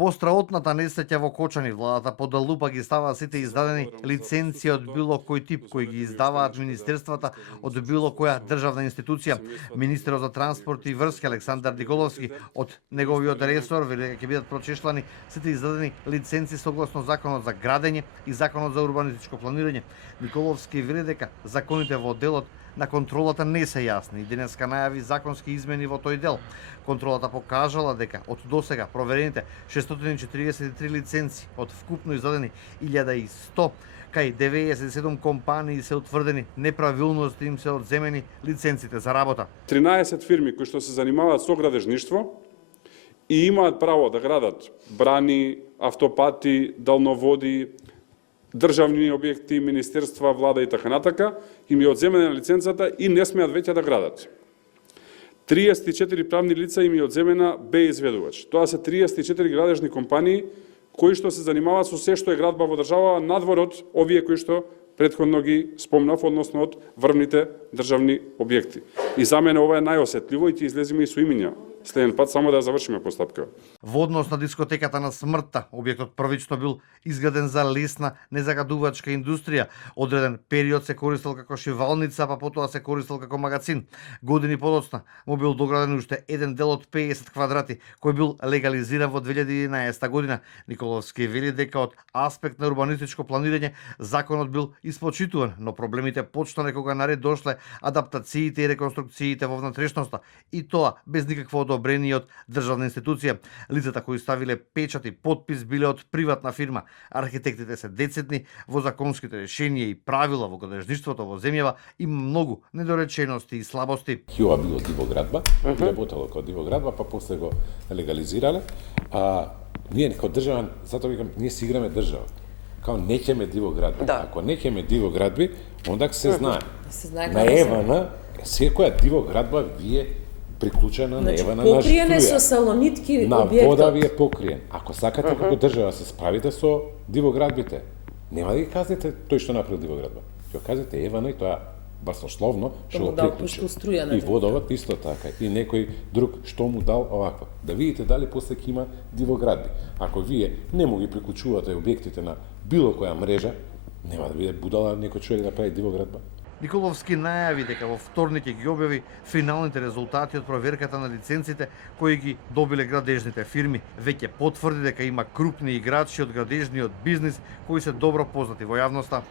Постраотната несреќа во Кочани, владата под лупа ги става сите издадени лиценци од било кој тип кои ги издаваат министерствата од било која државна институција. Министерот за транспорт и врски Александар Николовски од неговиот ресор вели дека ќе бидат прочешлани сите издадени лиценци согласно законот за градење и законот за урбанистичко планирање. Николовски вели дека законите во делот на контролата не се јасни и денеска најави законски измени во тој дел. Контролата покажала дека од досега проверените 643 лиценци од вкупно издадени 1100 кај 97 компании се утврдени неправилности, им се одземени лиценците за работа. 13 фирми кои што се занимаваат со градежништво и имаат право да градат брани, автопати, далноводи, државни објекти, министерства, влада и така натака, им е одземена лиценцата и не смеат веќе да градат. 34 правни лица им е одземена бе изведувач. Тоа се 34 градежни компании кои што се занимаваат со се што е градба во држава надвор од овие кои што претходно ги спомнав, односно од врвните државни објекти. И за мене ова е најосетливо и ќе излеземе и со имиња следен пат, само да завршиме постапка. Во однос на дискотеката на смртта, објектот првично бил изграден за лесна незагадувачка индустрија. Одреден период се користел како шивалница, па потоа се користел како магазин. Години подоцна му бил дограден уште еден дел од 50 квадрати, кој бил легализиран во 2011 година. Николовски вели дека од аспект на урбанистичко планирање законот бил испочитуван, но проблемите почнале кога наред дошле адаптациите и реконструкциите во внатрешноста, и тоа без никакво одобрение од државна институција. Лицата кои ставиле печат и подпис биле од приватна фирма. Архитектите се децетни во законските решенија и правила во градежништвото во земјава има многу недоречености и слабости. Ова било дивоградба, работело како дивоградба, па после го легализирале. Ние како држава, затоа викам, ние си играме држава. Као неќеме дивоградби. Да. Ако неќеме дивоградби, онда се знае. На како Евана, секоја дивоградба ви е приклучена на Евана на струја. Покриен е со салонитки на објектот. вода ви е покриен. Ако сакате како држава се справите со дивоградбите, нема да ги казнете тој што направил дивоградба. Ќе кажете Евана и тоа баснословно што го приклучи. И водовод исто така, и некој друг што му дал оваква. Да видите дали после ќе има дивоградби. Ако вие не му ги приклучувате објектите на било која мрежа, нема да биде будала некој човек да прави дивоградба. Николовски најави дека во вторник ќе ги објави финалните резултати од проверката на лиценците кои ги добиле градежните фирми. Веќе потврди дека има крупни играчи од градежниот бизнис кои се добро познати во јавноста.